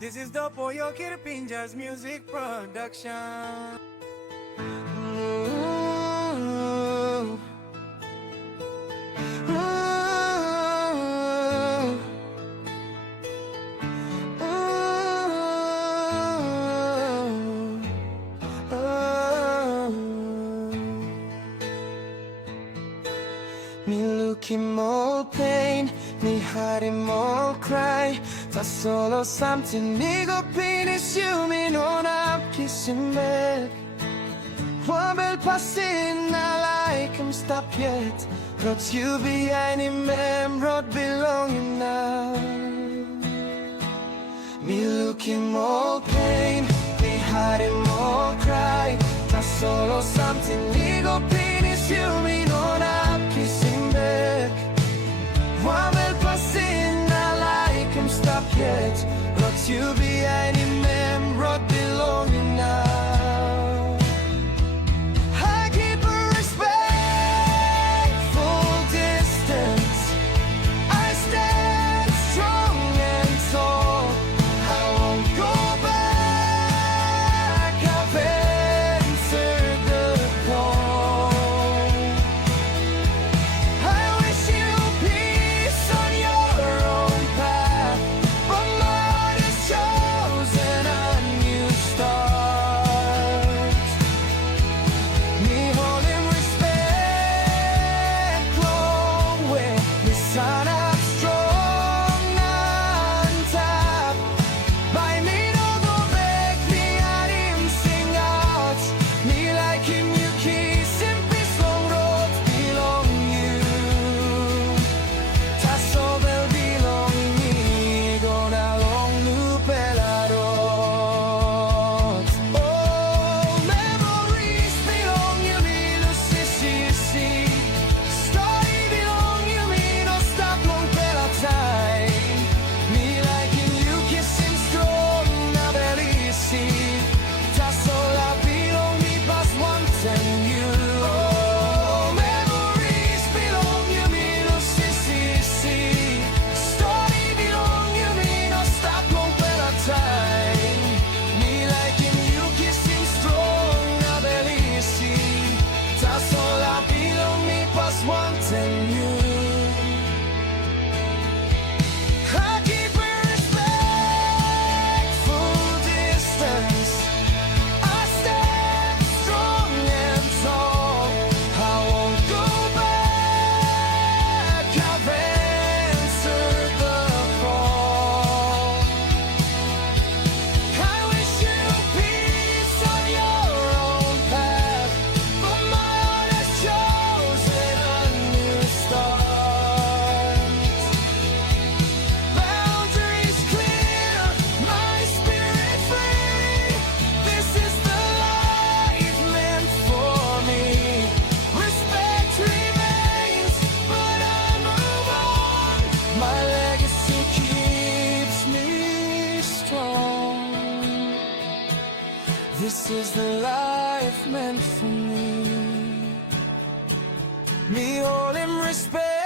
This is the Poyo Kirpinja's music production. Me looking more pain, me hiding more cry. Da solo something nigo pinisiumi non I'm kissing back. One bel passing, I like him stop yet. Brought you behind him, man, brought belonging now. Me looking more pain, me hiding more cry. Da solo something nigo pinisiumi non I'm kissing back. One bel passing, I like him stop yet. Brought you behind him, man, brought belonging now. I keep a respectful distance. I stand strong and tall. I won't go back. I've answered the call. I wish you peace on your own path, but my heart has chosen a new start. Me holding respect, long way. Me sign up strong on top. By me no go back, me and him sing out. Me like him, you kiss him, peace long road belong you. Tasso bel belong me, gonna long loop pelarot. Oh, memories belong you, me no see. Story belong you, me no stop long pela time. Me like him, you kiss him strong, na bellissimi. Tasso la belong me past once and you. Oh, memories belong you, me no see. Story belong you, me no stop long pela time. Me like him, you kiss him strong, na bellissimi. Tasso la belong me past once and you. I keep a respectful distance. I stand strong and tall. I won't go back. I've answered the call. I wish you peace on your own path, but my heart has chosen a new start. Boundaries clear, my spirit free. This is the life meant for me. Respect remains, but I move on. My legacy keeps me strong. This is the life meant for me. Me all in respect.